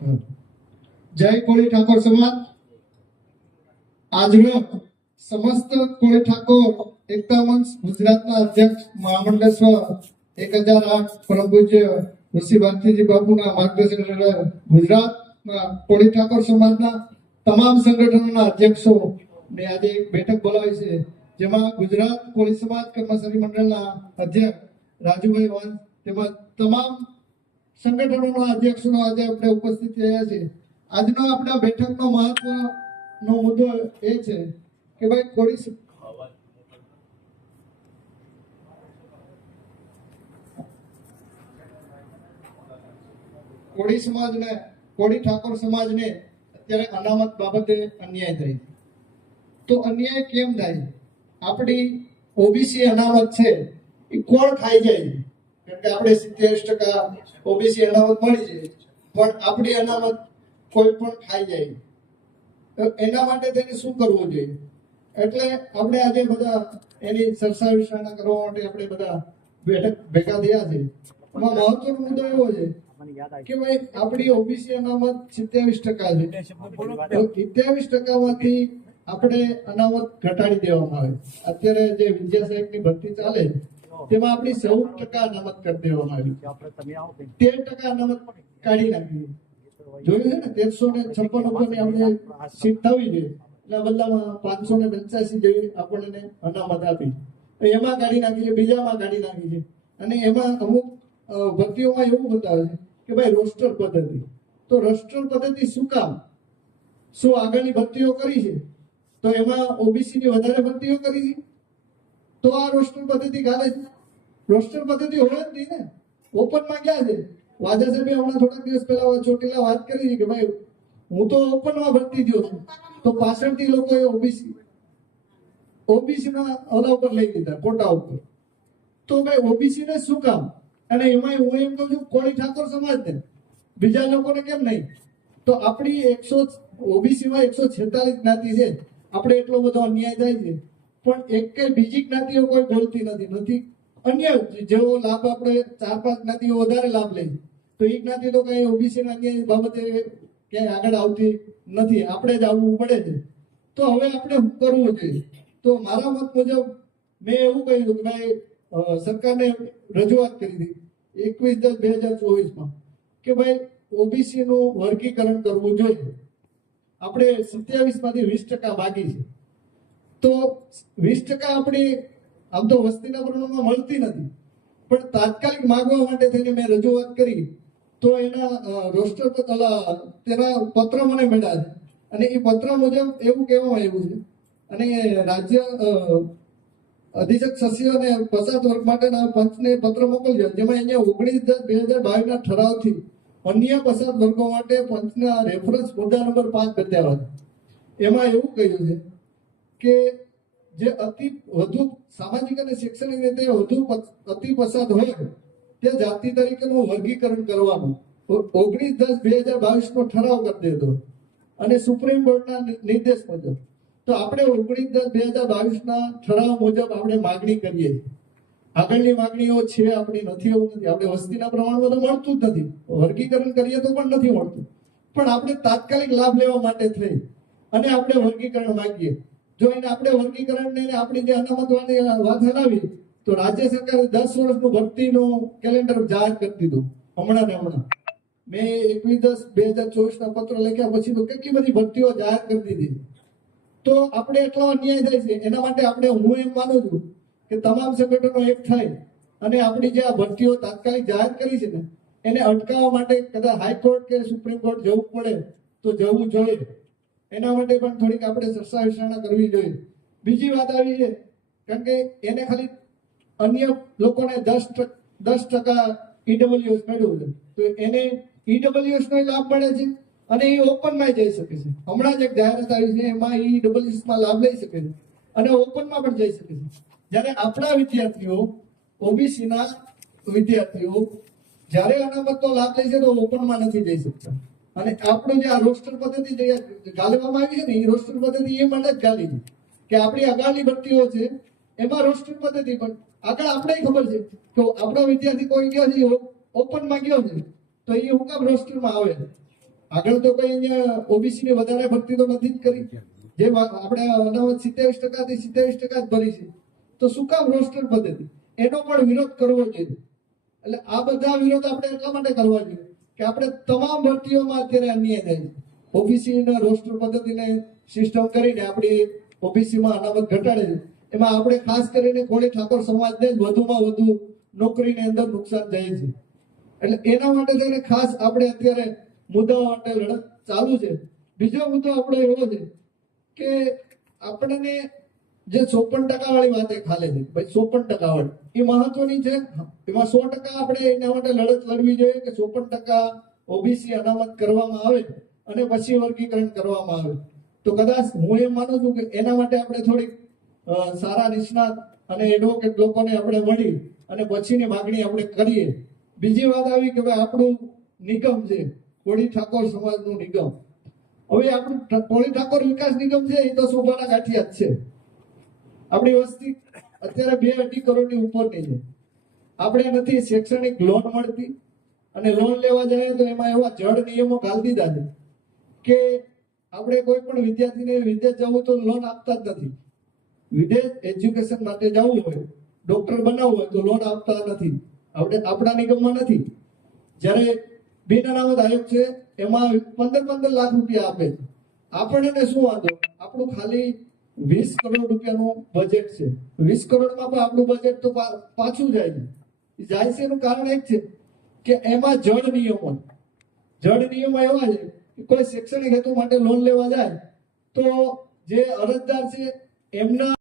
જય કોળી ઠાકોર સમાજ। આજરોજ સમસ્ત કોળી ઠાકોર એકતા મંચ ગુજરાતના અધ્યક્ષ મહામંડળ સ્વ 1008 પરમ પૂજ્ય ઋષિ ભારતીજી બાપુના માર્ગદર્શન હેઠળ ગુજરાતમાં કોળી ઠાકોર સમાજના તમામ સંગઠનોના અધ્યક્ષો ને આજે એક બેઠક બોલાવી છે, જેમાં ગુજરાત કોળી સમાજ કર્મચારી મંડળના અધ્યક્ષ રાજુભાઈ વંશ તેમજ તમામ સંગઠનોના અધ્યક્ષોનો આજે આપણે ઉપસ્થિત થયા છે। આજનો આપણા બેઠકનો મહત્વનો મુદ્દો એ છે કે ભાઈ કોળી સમાજને, કોળી ઠાકોર સમાજને અત્યારે અનામત બાબતે અન્યાય થાય છે। તો અન્યાય કેમ થાય? આપણી ઓબીસી અનામત છે એ કોણ ખાઈ જાય? કારણ કે આપણે 70% ઓબીસી અનામત મળી છે, પણ આપણી અનામત કોઈ પણ ખાઈ જાય, તો એના માટે તેને શું કરવું જોઈએ? એટલે આપણે આજે બધા એની ચર્ચા વિચારણા કરવા માટે આપણે બધા બેઠક ભેગા થયા છે। એમાં મહત્વનો મુદ્દો એવો છે કે ભાઈ આપણી ઓબીસી અનામત 27% છે, તો 27%માંથી આપણે અનામત ઘટાડી દેવામાં આવે। અત્યારે જે વિદ્યા સાહેબની ભરતી ચાલે તેમાં આપણી 14% અનામત કરી દેવામાં આવી, 13% અનામત કાઢી નાખી। જોયું છે ને, 1356 ઉપરની આપણે સીટ થવી જોઈએ, એટલે બદલામાં 585 જેવી આપણને અનામત આપી, તો એમાં કાઢી નાખી છે, બીજામાં કાઢી નાખી છે। અને એમાં અમુક ભરતીઓમાં એવું બતાવે છે કે ભાઈ રોસ્ટર પદ્ધતિ, તો રોસ્ટર પદ્ધતિ શું કામ? શું આગળની ભરતીઓ કરી છે તો એમાં ઓબીસી ની વધારે ભરતીઓ કરી છે તો આ રોસ્ટર પદ્ધતિ ચાલે છે? રોસ્ટર પદ્ધતિ હોય જ નહીં ને। ઓપનમાં ક્યાં છે? વાજા સાહેબે હમણાં થોડા દિવસ પહેલા ચોટીલા વાત કરી કે ભાઈ હું તો ઓપનમાં ભરતી થયો છું, તો પાછળથી લોકોએ ઓબીસી ના ઓલા ઉપર લઈ લીધા, કોટા ઉપર। તો ભાઈ ઓબીસી ને શું કામ? અને એમાં હું એમ કહું છું કોળી ઠાકોર સમાજને, બીજા લોકોને કેમ નહીં? તો આપણી ઓબીસી માં 146 જ્ઞાતિ છે, આપણે એટલો બધો અન્યાય થાય છે, પણ એક કઈ બીજી જ્ઞાતિઓ કોઈ બોલતી નથી। અન્ય જેવો લાભ આપણે 4-5 જ્ઞાતિઓ વધારે લાભ લે, તો એ જ્ઞાતિ તો કઈ ઓબીસી ના અન્યાય બાબતે ક્યાંય આગળ આવતી નથી, આપણે જ આવવું પડે છે। તો હવે આપણે શું કરવું જોઈએ? તો મારા મત મુજબ મેં એવું કહ્યું કે ભાઈ સરકારને રજૂઆત કરી હતી 21/10/2024 કે ભાઈ ઓબીસી નું વર્ગીકરણ કરવું જોઈએ। આપણે 27 માંથી 20% બાકી છે, તો 20% આપણી આમ તો વસ્તીના પ્રમાણમાં મળતી નથી, પણ તાત્કાલિક માંગવા માટે થઈને મેં રજૂઆત કરી, તો એના રોસ્ટર પર તેના પત્ર મને મળ્યા છે, અને એ પત્ર મુજબ એવું કહેવામાં આવ્યું છે, અને રાજ્ય અધિક્ષક સચિવ અને પછાત વર્ગ માટેના પંચને પત્ર મોકલ્યો, જેમાં અહીંયા 19/10/2022 ના ઠરાવથી અન્ય પછાત વર્ગો માટે પંચના રેફરન્સ મુદ્દા નંબર 5 બતાવ્યા છે। એમાં એવું કહ્યું છે કે જે વધુ સામાજિક અને શૈક્ષણિક રીતે વધુ અતિ પછાત હોય તે જાતિ તરીકેનું વર્ગીકરણ કરવાનું 19/10/2022 નો ઠરાવ કરી દીધો, અને સુપ્રીમ કોર્ટના નિર્દેશ મુજબ તો આપણે 19/10/2022 ના ઠરાવ મુજબ આપણે માગણી કરીએ। આગળની માગણીઓ છે આપણી, નથી એવું નથી, આપણે વસ્તીના પ્રમાણમાં તો મળતું જ નથી, વર્ગીકરણ કરીએ તો પણ નથી મળતું, પણ આપણે તાત્કાલિક લાભ લેવા માટે થઈ અને આપણે વર્ગીકરણ માંગીએ। જો એને આપણે વર્ગીકરણ ને આપણી જે અનામતવાની વાત હલાવી, તો રાજ્ય સરકારે 10 વર્ષનું ભરતીનું કેલેન્ડર જાહેર કરી દીધું હમણાં ને હમણાં। મેં 21/10/2024 ના પત્ર લખ્યા પછી તો કેટલી બધી ભરતીઓ જાહેર કરી દીધી, તો આપણે એટલો અન્યાય થાય છે। એના માટે આપણે, હું એમ માનું છું કે તમામ સંગઠનો એક થાય અને આપણી જે આ ભરતીઓ તાત્કાલિક જાહેર કરી છે ને, એને અટકાવવા માટે કદાચ હાઈકોર્ટ કે સુપ્રીમ કોર્ટ જવું પડે તો જવું જોઈએ। એના માટે પણ થોડીક આપણે ચર્ચા વિચારણા કરવી જોઈએ। બીજી વાત આવી છે, કારણ કે એને ખાલી અન્ય લોકોને 10% ઈડબ્લ્યુએસ મળ્યું છે, તો એને ઈડબ્લ્યુએસ નો લાભ મળે છે અને એ ઓપનમાં જઈ શકે છે। હમણાં જ એક જાહેરાત આવી છે, એમાં ઈડબ્લ્યુએસ માં લાભ લઈ શકે છે અને ઓપનમાં પણ જઈ શકે છે, જ્યારે આપણા વિદ્યાર્થીઓ, ઓબીસી ના વિદ્યાર્થીઓ જ્યારે અનામતનો લાભ લે છે તો ઓપનમાં નથી જઈ શકતા। અને આપણું જે આ રોસ્ટર પદ્ધતિ જે ગાળવામાં આવી છે ને, એ રોસ્ટર પદ્ધતિ એ માટે જ ગાળી છે કે આપણી આગળની ભરતીઓ છે એમાં રોસ્ટર પદ્ધતિ, પણ આગળ આપણે ખબર છે કે આપણો વિદ્યાર્થી કોઈ ગયો છે ઓપનમાં ગયો છે, તો એ હું કામ રોસ્ટરમાં આવે છે? આગળ તો કઈ અહીંયા ઓબીસી ની વધારે ભરતી તો નથી જ કરી, જેમ આપણે અનામત 27% થી 27% જ ભરી છે, તો શું કામ રોસ્ટર પદ્ધતિ? એનો પણ વિરોધ કરવો જોઈએ. એટલે આ બધા વિરોધ આપણે એટલા માટે કરવા જોઈએ કે આપણે તમામ ભરતીઓમાં અત્યારે અન્યાય થાય છે. ઓબીસી ના રોસ્ટર પદ્ધતિને સિસ્ટમ કરીને આપણી ઓબીસી માં અનામત ઘટાડે છે. એમાં આપણે ખાસ કરીને કોળી ઠાકોર સમાજને જ વધુમાં વધુ નોકરીની અંદર નુકસાન જાય છે. એટલે એના માટે થઈને ખાસ આપણે અત્યારે મુદ્દાઓ માટે લડત ચાલુ છે. બીજો મુદ્દો આપણો એવો છે કે આપણને જે 54% વાળી વાત ખાલે છે, ભાઈ 54% વાળી એ મહત્વની છે. એમાં 100% આપણે એના માટે લડત લડવી જોઈએ કે 54% ઓબીસી અનામત કરવામાં આવે અને પછી વર્ગીકરણ કરવામાં આવે. તો કદાચ હું એમ માનું છું કે એના માટે આપણે થોડીક સારા નિષ્ણાત અને એડવોકેટ લોકોને આપણે મળી અને પછીની માગણી આપણે કરીએ. બીજી વાત આવી કે ભાઈ આપણું નિગમ છે કોળી ઠાકોર સમાજનું નિગમ. હવે આપણું કોળી ઠાકોર વિકાસ નિગમ છે એ તો શોભાના ગાંઠિયા જ છે. આપણી વસ્તી અત્યારે 2-2.5 કરોડની ઉપરની છે. આપણે નથી શૈક્ષણિક લોન મળતી, અને લોન લેવા જાય તો એમાં એવા જડ નિયમો ઘાલી દીધા છે કે આપણે કોઈ પણ વિદ્યાર્થીને વિદેશ જવું તો લોન આપતા જ નથી. વિદેશ એજ્યુકેશન માટે જવું હોય, ડોક્ટર બનાવવું હોય તો લોન આપતા નથી. આપણા નિગમમાં નથી. જ્યારે બિન અનામત આયોગ છે એમાં 15 લાખ રૂપિયા આપે છે. આપણને શું વાંધો? આપણું ખાલી 20 કરોડ રૂપિયાનું બજેટ છે. 20 કરોડમાં પણ આપણું બજેટ તો પાછું જાય છે. જાય છે એનું કારણ એક છે કે એમાં જડ નિયમો એવા છે કે કોઈ શૈક્ષણિક હેતુ માટે લોન લેવા જાય તો જે અરજદાર છે એમના